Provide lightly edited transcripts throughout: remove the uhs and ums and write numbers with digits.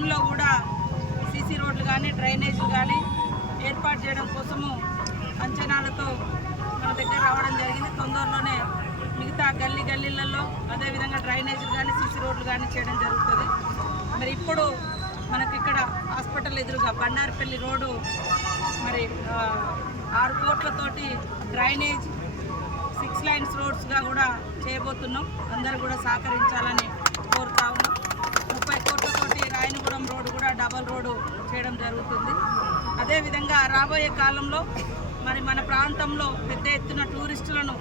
టౌన్లో కూడా సీసీ రోడ్లు కానీ డ్రైనేజీలు కానీ ఏర్పాటు చేయడం కోసము అంచనాలతో మన దగ్గర రావడం జరిగింది. తొందరలోనే మిగతా గల్లీలలో అదేవిధంగా డ్రైనేజీలు కానీ సీసీ రోడ్లు కానీ చేయడం జరుగుతుంది. మరి ఇప్పుడు మనకి ఇక్కడ హాస్పిటల్ ఎదురుగా బండారపల్లి రోడ్డు మరి 6 కోట్లతోటి డ్రైనేజ్ 6 లైన్స్ రోడ్స్గా కూడా చేయబోతున్నాం. అందరూ కూడా సహకరించాలని కోరుతా ఉన్నాం. 30 కోట్లతోటి రాయనగూడెం రోడ్డు కూడా డబల్ రోడ్డు చేయడం జరుగుతుంది. అదేవిధంగా రాబోయే కాలంలో మరి మన ప్రాంతంలో పెద్ద ఎత్తున టూరిస్టులను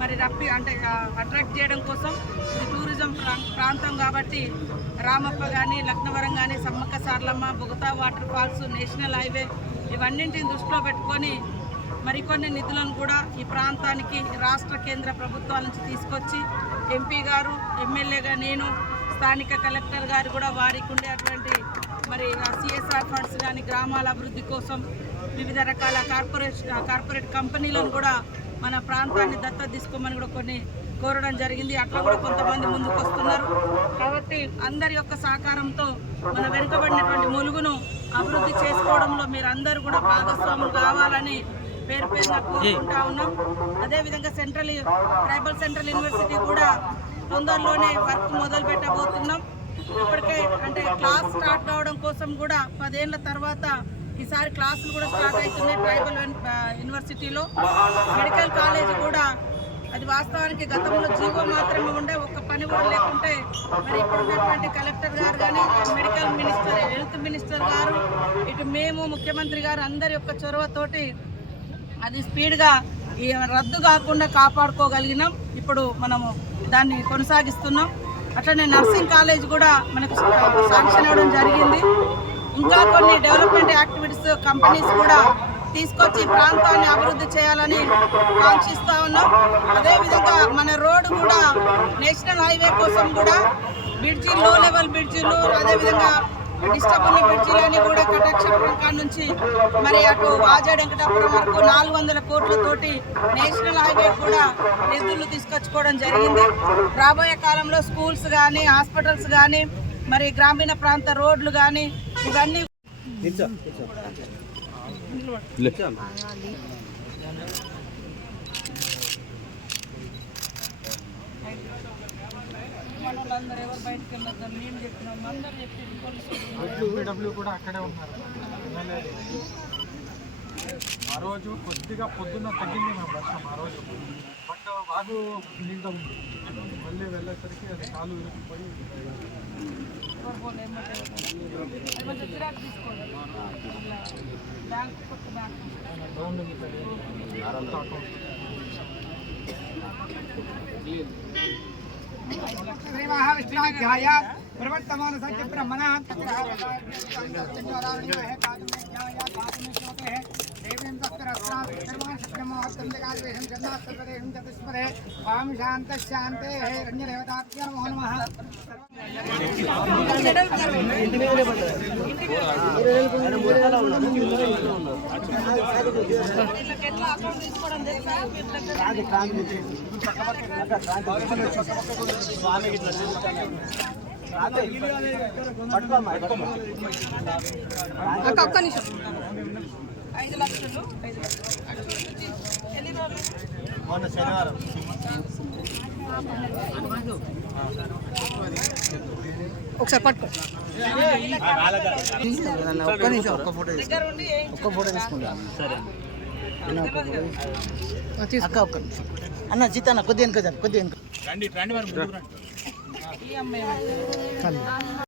మరి అట్రాక్ట్ చేయడం కోసం ఇది టూరిజం ప్రాంతం కాబట్టి రామప్ప కానీ లక్నవరం కానీ Sammakka Saralamma Bogatha water falls national highway ఇవన్నింటిని దృష్టిలో పెట్టుకొని మరికొన్ని నిధులను కూడా ఈ ప్రాంతానికి రాష్ట్ర కేంద్ర ప్రభుత్వాల నుంచి తీసుకొచ్చి ఎంపీ గారు ఎమ్మెల్యేగా నేను స్థానిక కలెక్టర్ గారు కూడా వారికి ఉండేటువంటి మరి సిఎస్ఆర్ ఫండ్స్ కానీ గ్రామాల అభివృద్ధి కోసం వివిధ రకాల కార్పొరేట్ కంపెనీలను కూడా మన ప్రాంతాన్ని దత్తత తీసుకోమని కూడా కొన్ని కోరడం జరిగింది. అట్లా కూడా కొంతమంది ముందుకు వస్తున్నారు. కాబట్టి అందరి యొక్క సహకారంతో మన వెనుకబడినటువంటి ములుగును అభివృద్ధి చేసుకోవడంలో మీరు అందరూ కూడా భాగస్వాములు కావాలని పేరున కోరుకుంటా ఉన్నాం. అదేవిధంగా ట్రైబల్ సెంట్రల్ యూనివర్సిటీ కూడా తొందరలోనే వర్క్ మొదలు పెట్టబోతున్నాం. ఇప్పటికే క్లాస్ స్టార్ట్ కావడం కోసం కూడా 10 ఏళ్ల తర్వాత ఈసారి క్లాసులు కూడా స్టార్ట్ అవుతున్నాయి. ట్రైబల్ యూనివర్సిటీలో మెడికల్ కాలేజ్ కూడా అది వాస్తవానికి గతంలో జీవో మాత్రమే ఉండే ఒక్క పని కూడా లేకుంటే మరి ఇప్పుడున్నటువంటి కలెక్టర్ గారు కానీ మెడికల్ మినిస్టర్ హెల్త్ మినిస్టర్ గారు ఇటు మేము ముఖ్యమంత్రి గారు అందరి యొక్క చొరవతోటి అది స్పీడ్గా రద్దు కాకుండా కాపాడుకోగలిగినాం. ఇప్పుడు మనము దాన్ని కొనసాగిస్తున్నాం. అట్లనే నర్సింగ్ కాలేజ్ కూడా మనకు శాంక్షన్ అవ్వడం జరిగింది. ఇంకా కొన్ని డెవలప్మెంట్ యాక్టివిటీస్ కంపెనీస్ కూడా తీసుకొచ్చి ప్రాంతాన్ని అభివృద్ధి చేయాలని కాంక్షిస్తూ ఉన్నాం. అదేవిధంగా మన రోడ్డు కూడా నేషనల్ హైవే కోసం కూడా బ్రిడ్జి లో లెవెల్ బ్రిడ్జిలు అదేవిధంగా డిస్టర్బుల్ బ్రిడ్జిలని కూడా కటాక్షపురం నుంచి మరి అటు వాజేడు వెంకటాపురం వరకు 400 కోట్లతోటి నేషనల్ హైవే కూడా నిధులు తీసుకొచ్చుకోవడం జరిగింది. రాబోయే కాలంలో స్కూల్స్ కానీ హాస్పిటల్స్ కానీ మరి గ్రామీణ ప్రాంత రోడ్లు కానీ ఇవన్నీ మనోళ్ళందరూ ఎవరు బయటకు వెళ్ళొద్దని మేము చెప్పినాం. అందరూ చెప్పి కూడా అక్కడే ఉన్నారు. ఆ రోజు కొద్దిగా పొద్దున్న తగ్గింది మేము వర్షం ఆ రోజు. బట్ వాగు నిండా ఉంది. మళ్ళీ వెళ్ళేసరికి అది కాలు విరిగిపోయి శ్రీమహావిష్ణుధ్యాయ ప్రవర్తమాన సత్య బ్రహ్మణ ఓం శాంత శాంతే రంజదేవతాభ్యో నమో నమః. ఒక్క నిమిషం 5 లక్షలు ఎన్ని రోజులు మొన్న శనివారం ఒకసారి పట్టుకో ఒక్క ఫోటో తీసుకుంటా. సరే అన్న జీతాన్న కొద్దిగా కొద్దిగా ఈ అమ్మాయి